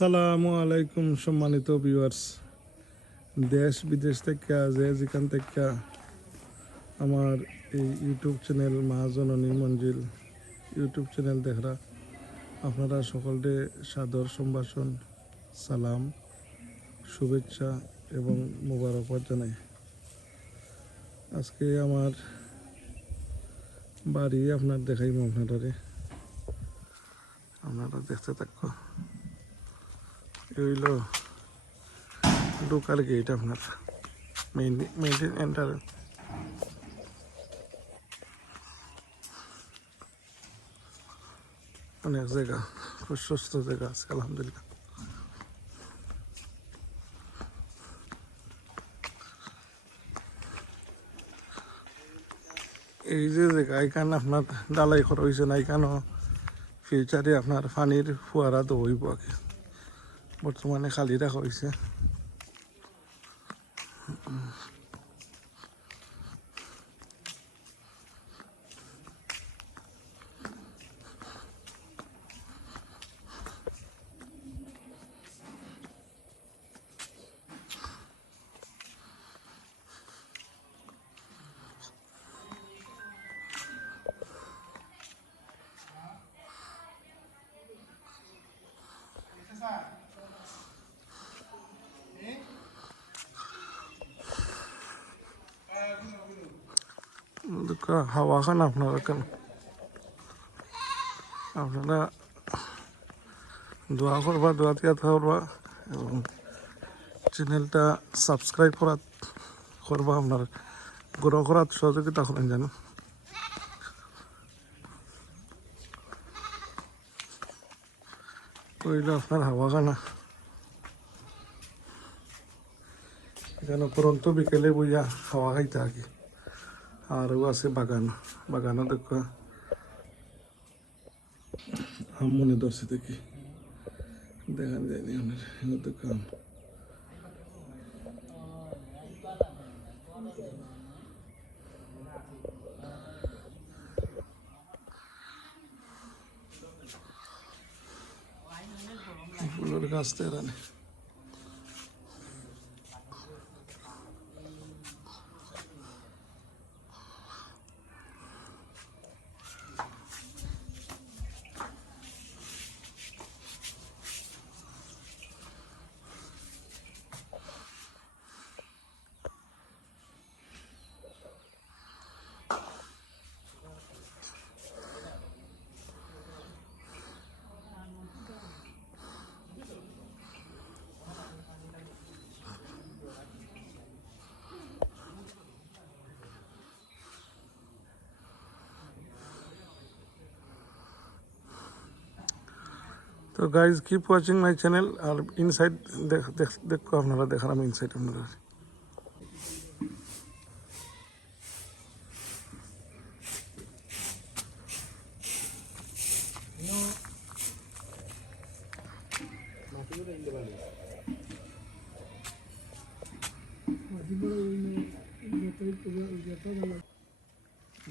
আসসালামু আলাইকুম সম্মানিত ভিউয়ার্স, দেশ বিদেশ থেকে যেখান থেকে আমার এই ইউটিউব চ্যানেল মহাজননী মঞ্জিল ইউটিউব চ্যানেল দেখরা আপনারা সকলকে সাদর সম্ভাষণ, সালাম, শুভেচ্ছা এবং মোবারকবাদ জানাই। আজকে আমার বাড়ি আপনার দেখাইব, আপনারা দেখতে থাকো। হইল ঢোকার গেট, আপনার মেইন এন্টার। অনেক জায়গা, খুব সুস্থ জায়গা আছে আলহামদুলিল্লাহ। এই যে জায়গা, এখানে আপনার ডালাই করা হয়েছে না, এখানেও ফিউচারে আপনার পানির ফুয়ারা তো হইব। আগে বর্তমানে খালি রাখা হয়েছে। হাওয়া খান আপনারা, কেন আপনারা দোয়া করবা, দোয়া তিয়া করবা এবং চ্যানেলটা সাবস্ক্রাইব করবা, আপনার গ্রহ করার সহযোগিতা করেন যেন। কইল আপনার হাওয়া খানা যেন পরন্ত বিকেলে বইয়া হাওয়া খাইতে আগে। আর আছে বাগানও দেখো মনে ধরছে দেখি, দেখান যায়নি আপনার দোকান। ফুলের গাছ তেরানি। তো guys keep watching my channel. আর ইনসাইড দেখো আপনারা, দেখালাম ইনসাইড আপনারা।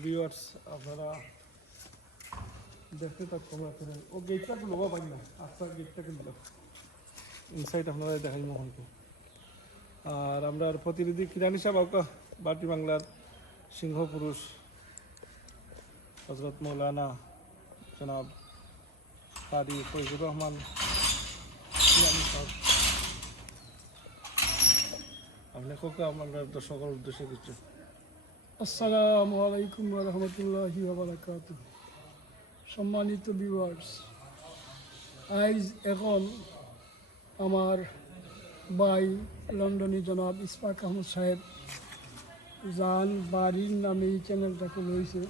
ভিউয়ার্স, আপনারা দেখতে থাকুন। ও গেটটা লোবা পাই না, আপনার গেটটা কিন্তু ইনসাইড আপনারা দেখাই মোহনকে। আর আমরা প্রতিনিধি কিরানি সাহেব বাটি বাংলার সিংহ পুরুষ হজরত মৌলানা জনাব কারি ফৈজুর রহমান কিরানি সাহেব, আপনাকে আমার দর্শকের উদ্দেশ্যে কিছু। আসসালামু আলাইকুম ওয়া রাহমাতুল্লাহি ওয়া বারাকাতুহু। সম্মানিত ভিউয়ার্স, আজ এখন আমার ভাই লন্ডনী জনাব ইসফাক আহমদ সাহেব যান বাড়ির নামে এই চ্যানেলটা খুলেছে,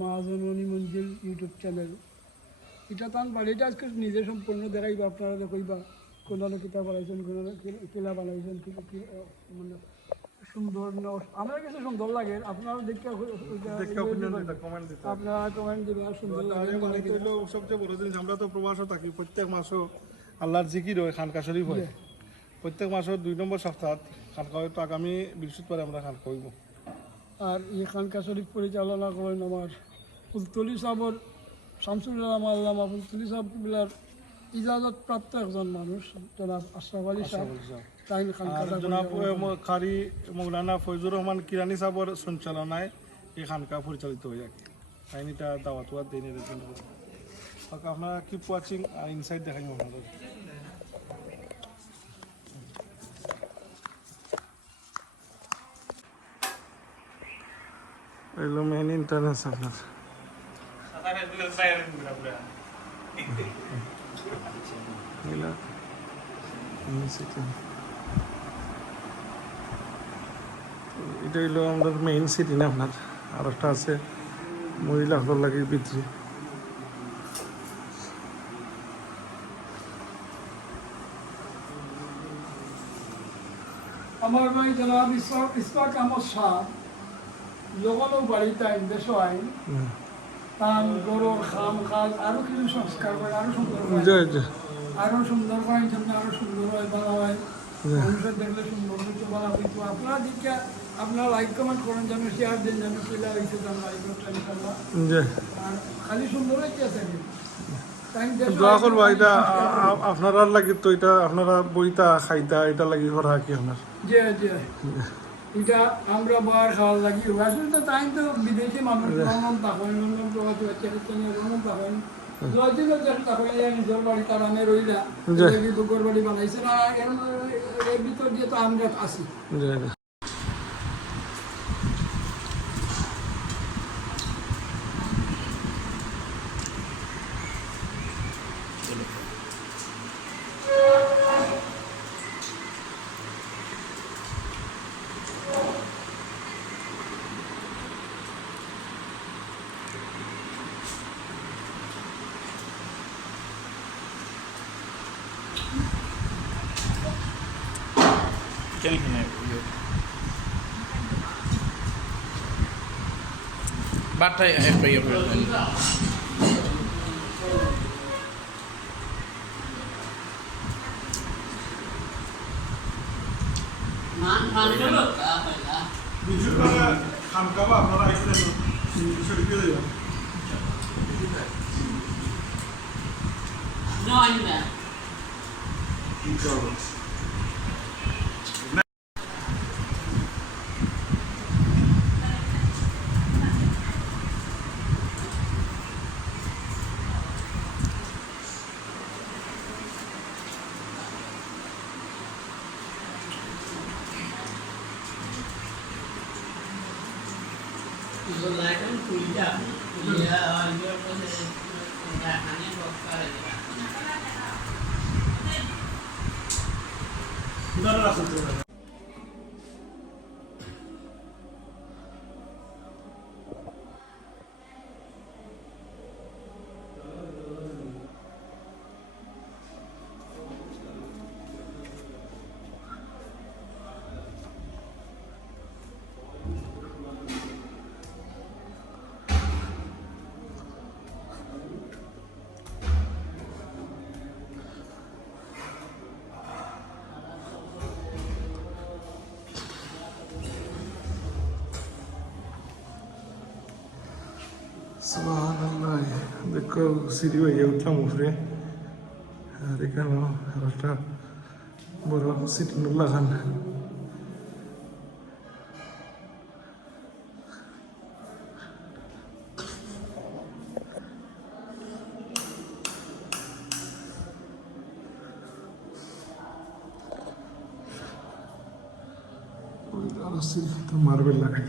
মহাজননী মঞ্জিল ইউটিউব চ্যানেল। এটা তান বাড়িটা আজকে নিজে সম্পূর্ণ দেখাইবা, আপনারা দেখইবা কোন কিতাব বানাইছেন, কোন কিলা বানাইছেন, মানে সুন্দর না আমার কাছে সুন্দর লাগে। আপনারা আপনারা কমেন্ট দিবেন, সুন্দর লাগে। সবচেয়ে বড় জিনিস, আমরা তো প্রবাসও থাকি, প্রত্যেক মাসও আল্লাহর জিকির হয়, খানকা শরীফ হয়। প্রত্যেক মাসের 2 নম্বর সপ্তাহ খানকা হয়। তো আগামী বৃহস্পতিবার আমরা খানকা হইব। আর এই খানকা শরীফ পরিচালনা করেন আমার ফুলতলি সাহর শামসুল আল্লামা ফুলতলি সাহবিলার ইজাজতপ্রাপ্ত একজন মানুষ জনাব আশরাফ আলী সাহেব তাই আর খানকাটা জনাব কারি মৌলানা ফয়জুর রহমান কিরানি সাহেবের সঞ্চালনায় এই খানকা পরিচালিত হয়ে থাকে তাই এটা দাওয়াত দিন এর জন্য আপনারা কিপ ওয়াচিং আর ইনসাইড দেখাই আপনাদের এলো মেন ইন্টারনেট আপনার এটা হইলো আমাদের মেইন সিটি না আপনার আর একটা আছে মহিলা হল লাগে ভিতরে আমার ভাই জনাব ইসফাক আহমদ শাহ যখন বাড়িতে আইন দেশ আইন তার গরুর খাম খাজ আরো কিছু সংস্কার করে আরো সুন্দর করে আরো সুন্দর করার জন্য আরো সুন্দর হয় ভালো হয় মানুষের দেখলে সুন্দর হচ্ছে ভালো কিন্তু আপনারা দিকে আপনারা লাইক কমেন্ট করেন যেন শেয়ার দিন যেন চলে হয়েছে যেন আর খালি সুন্দর হয়েছে আছে দোয়া করবো এটা আপনারা লাগি তো এটা আপনারা বইতা খাইতা এটা লাগি করা কি আপনার জি জি এটা আমরা বার খাওয়ার লাগি আসলে তো তাই তো বিদেশি মানুষ ভ্রমণ থাকেন ভ্রমণ প্রভাত হচ্ছে ভ্রমণ থাকেন লজিক থাকেন নিজের বাড়ি কারণে রইলা দুপুর বাড়ি বানাইছে না এর ভিতর দিয়ে তো আমরা আসি Batai apa ya bro? খানকাবা আপনারা এখানে বিষয়টি দিয়ে দেবেন No, I'm there. Silakan kuliah. Iya, dia proses tindakannya bakal আপনারা রাখুন সুবহানাল্লাহ দেখো সিঁড়ি হয়ে উঠলাম উপরে আর এখানেও একটা বড় সিটিনুল্লাহ খান মার্বেল লাগাই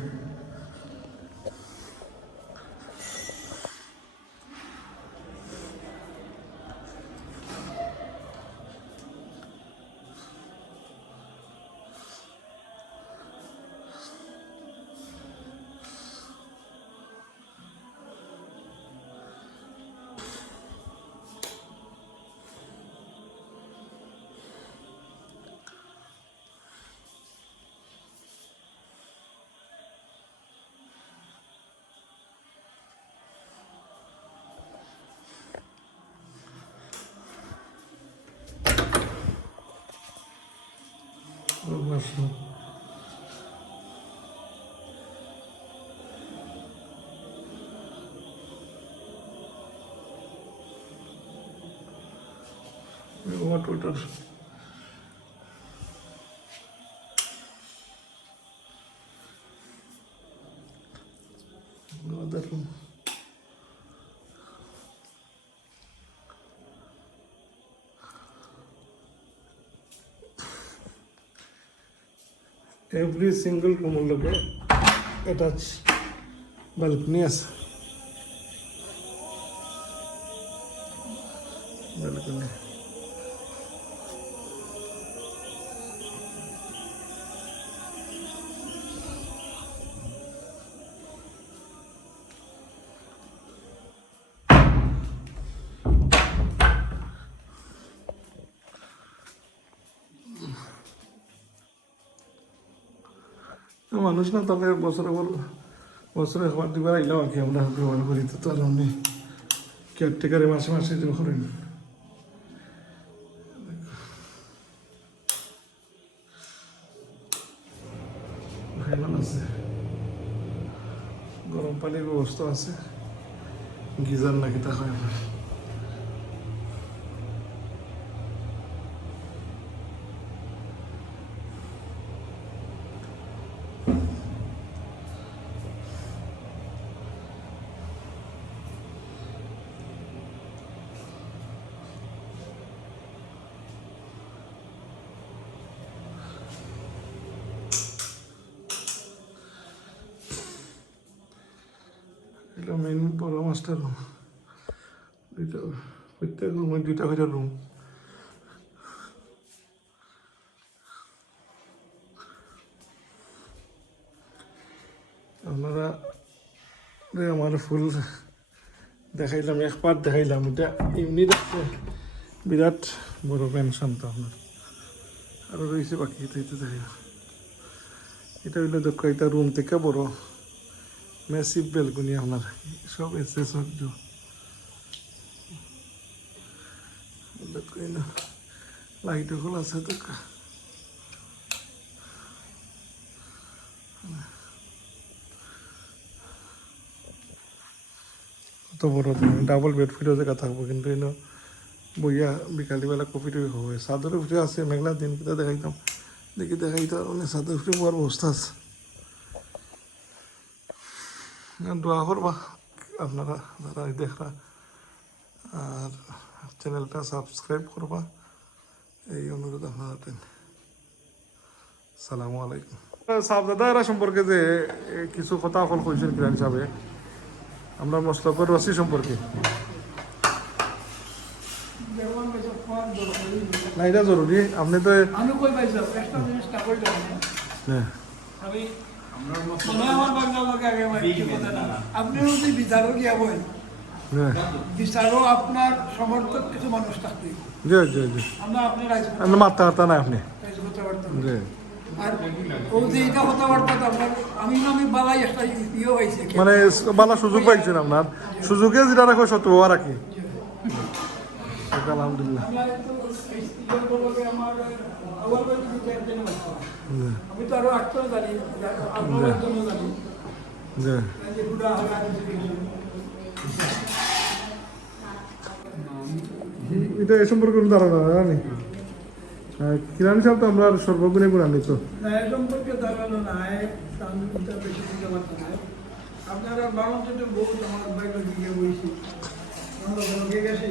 Właśnie. টমাটোটার দেখুন every single room লগে attach balcony আছে balcony মানুষ না তাহলে বছরে খাবার দিবার আইলাম আর কি আমরা ব্যবহার করি তো আর আমি কেয়ারটেকারে মাসে মাসে যে করেন আছে গরম পানির ব্যবস্থা আছে গিজার নাকি তা হয় আমার এটা মেন বড় মাস্টার রুম দুইটা প্রত্যেক রুমে দুইটা করে রুম আপনারা আমার ফুল দেখাইলাম একবার দেখাইলাম এটা ইউনিট আছে বিরাট বড় পেনশন তো আপনার আরও রয়েছে বাকি এটা দেখাইলাম এটা হইলো দক্ষ এটা রুম থেকে বড় ম্যাসিভ বেলকনি আপনার সব এসে সহ্য লাইট খোলা আছে তো কত বড় ডাবল বেড ফিরও জায়গা থাকবো কিন্তু এনে বইয়া বিকালবেলা কফি টফি হবে চাদর উঠে আছে মেঘলা দিন কিতা দেখাইতাম দেখি দেখাইতো আর অনেক চাদর উঠে হওয়ার ব্যবস্থা আছে দোয়া করবা আপনারা যারা দেখরা আর চ্যানেলটা সাবস্ক্রাইব করবা এই অনুরোধ আপনারা সালামু আলাইকুম সাবদাদা এরা সম্পর্কে যে কিছু কথা অকল কইছেন কিরান হিসাবে আমরা মস্তফর রসি সম্পর্কে না এটা জরুরি আপনি তো আমি কই পাইছি একটা জিনিস না কই জানি হ্যাঁ আমি আমার বাংলা লোক আগে আপনিও যদি বিচারও গিয়া বই হ্যাঁ বিচারও আপনার সমর্থক কিছু মানুষ থাকবে জি জি জি আমরা আপনি রাইজ আপনি মাত্রা হাতা না আপনি কথাবার্তা জি আর ও যে এটা কথাবার্তা আপনার আমি বালাই একটা ইয়ে হয়েছে মানে ভালো সুযোগ পাইছেন আপনার সুযোগে যেটা রাখো শত আর কি আলহামদুলিল্লাহ আমি তো আরো আটটাও জানি আপনার জন্য জানি জি এটা এ সম্পর্কে কোনো ধারণা জানি কিরানি সাহেব তো আমরা সর্বগুণে গুণান্বিত না এ সম্পর্কে ধারণা নাই বেশি বুঝতে পারতো না আপনারা বাংলাদেশে বহুত আমার বাইরে গিয়ে বইছি আমরা লগে গেছি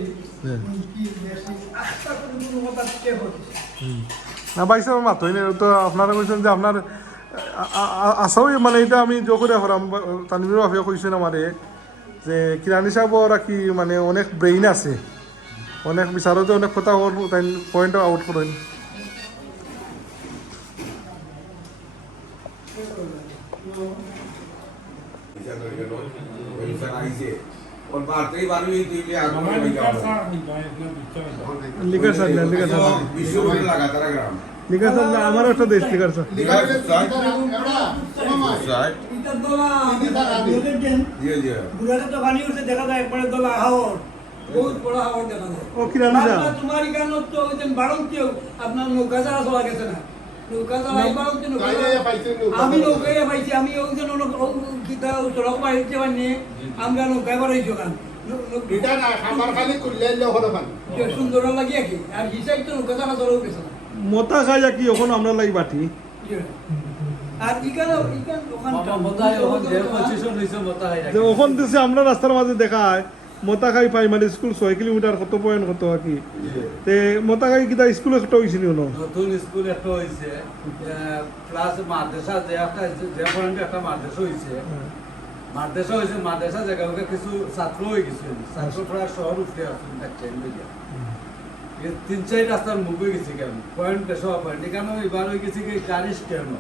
কি গেছি আস্থা কোনো কথা কে হচ্ছে না ভাই সাহেব মাত্র তো আপনারা কইছেন যে আপনার আসাও মানে এটা আমি জোরে হরাম তানবির বাফিয়া কইছেন আমারে যে কিরানি সাহেব ওরা কি মানে অনেক ব্রেইন আছে অনেক বিচারতে অনেক কথা তাই পয়েন্ট আউট করেন লিকার স্যার লিকার স্যার আমার একটা দেশ লিকার স্যার দেখা যায় একবারে দোলা হাওর বহুত বড় হাওর দেখা যায় ও কিরানি সাহেব তোমার এখানে তো ওইদিন বারণকেও আপনার নৌকা যারা চলা গেছে না নৌকা যারা আমি নৌকাইয়া পাইছি আমি ওইজন সড়ক বাড়িতে নিয়ে আমরা নৌকায় বাড়াইছি ওখান এটা না খাবার খালি করলে হলো পানি সুন্দর লাগিয়ে কি আর হিসাব তো কথা না ধরো গেছে না মতা খাই কি এখন আমরা লাই বাটি আর ইকান যে ওখান দিছে আমরা রাস্তার মাঝে দেখায় মতাখাই প্রাইমারি স্কুল 6 কিলোমিটার কত পয়েন্ট কত কি তে মতাখাই কিটা স্কুল একটা হইছিল না নতুন স্কুল একটা হয়েছে প্লাস মাদ্রাসা যে একটা যে পয়েন্ট একটা মাদ্রাসা হয়েছে মাদ্রাসা জায়গায় কিছু ছাত্র হয়ে গেছে ছাত্র প্রায় শহর উঠে আসুন দেখছেন তিন চার রাস্তার মুখ হয়ে গেছে কেন পয়েন্ট পেশা পয়েন্ট এখানে এবার হয়ে গেছে কি গাড়ি স্ট্যান্ড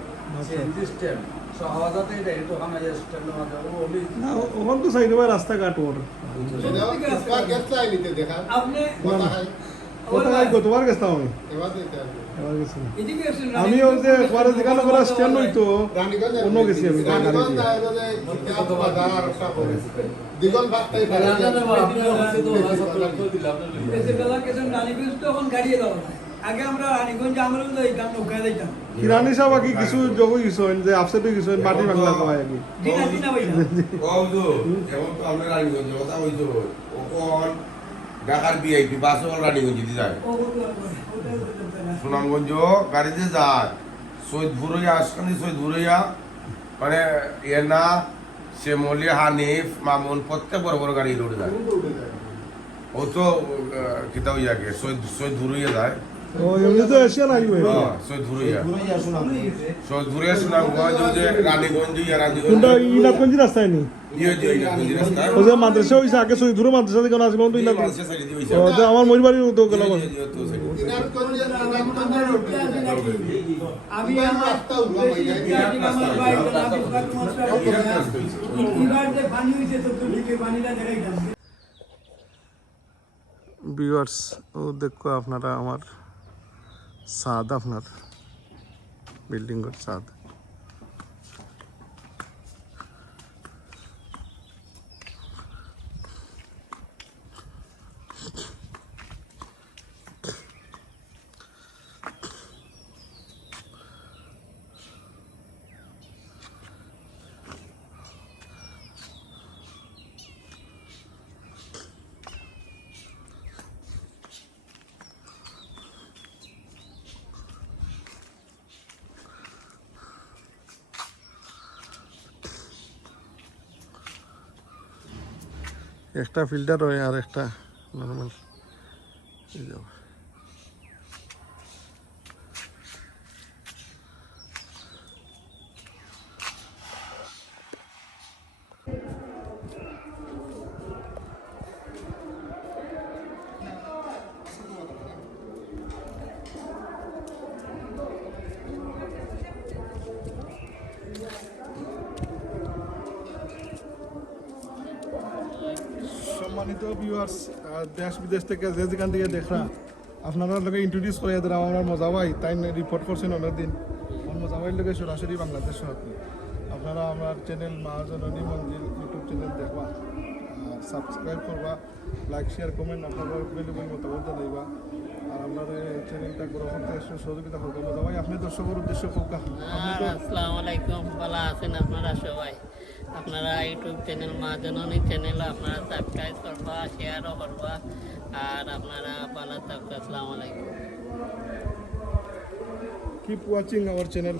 সিএনজি স্ট্যান্ড সহজাতে এটা তো আমার স্ট্যান্ডের মাঝে না ওখান তো সাইডে রাস্তাঘাট ওর গেছলাই নিতে দেখা আপনি মতাখাই গতবার গেছিলাম আমি এবার দিতে এবার গেছিলাম এদিকে আসেন আমি ওই যে পরে যেখানে করে স্ট্যান্ড হইতো রানীগঞ্জ অন্য গেছি আমি গাড়ি রানীগঞ্জ দিয়ে। আইরলে কত বাজার সব দিগল ভাতটাই এসে বেলা কিছু রানীগঞ্জ তো এখন গাড়িয়ে দাও না আগে আমরা রানীগঞ্জ আমরাও যাইতাম নৌকা যাইতাম কিরানি সাহেব কি কিছু যোগ গেছেন যে আপসেট গেছেন মাটি বাংলা কয় কি দিনা দিনা ভাইয়া এখন তো আমরা রানীগঞ্জের কথা হইতো ওখন ঢাকার বিআইপি বাসও রানীগঞ্জ দিয়ে যায় সুনামগঞ্জ গাড়িতে যায় সৈয়দপুরইয়া আসকানি সৈয়দপুরইয়া মানে এনা শ্যামলি হানিফ মামুন প্রত্যেক বড় বড় গাড়ি রোড যায় ও তো কিতা হইয়া গে সৈয়দপুরইয়া যায় ও এমনি তো এশিয়ান হাইওয়ে সৈয়দপুরইয়া সৈয়দপুরইয়া সুনামগঞ্জ ওই যে রানীগঞ্জ কোনটা ইনাতগঞ্জ রাস্তায় নি রাস্তা ও যে মাদ্রাসা হইছে আগে সই দূরে মাদ্রাসা থেকে আসবে তো ইনাত ও যে আমার মরির বাড়ি তো গেল আমি আমার রাস্তা উঠলাম আমার বাইক এবার যে পানি হইছে তো তুলিকে পানিটা দেখাইতাম ভিউয়ার্স ও দেখো আপনারা আমার ছাদ আপনার বিল্ডিং এর ছাদ একটা ফিল্টার হয় আর একটা নর্মাল সম্মানিত ভিউয়ার্স দেশ বিদেশ থেকে যে যেখান থেকে দেখা আপনারা লোকে ইন্ট্রোডিউস করে দিলাম আমার মজা ভাই তাই রিপোর্ট করছেন অনেকদিন আমার মজা ভাইয়ের লোকে সরাসরি বাংলাদেশ আপনারা আমার চ্যানেল মহাজননী মন্দির ইউটিউব চ্যানেল দেখবা সাবস্ক্রাইব করবা লাইক শেয়ার কমেন্ট আপনারা ভ্যালুবল মতামত জানাইবা আর আপনার চ্যানেলটা গ্রহণ করতে সহযোগিতা করবো মজা ভাই আপনি দর্শকের উদ্দেশ্য কোকা আসসালামু আলাইকুম ভালো আছেন আপনারা সবাই আপনারা ইউটিউব চ্যানেল মহাজননী চ্যানেল আপনারা সাবস্ক্রাইব করবা শেয়ারও করবা আর আপনারা ভালো থাকবেন আসসালামু আলাইকুম কিপ ওয়াচিং আওয়ার চ্যানেল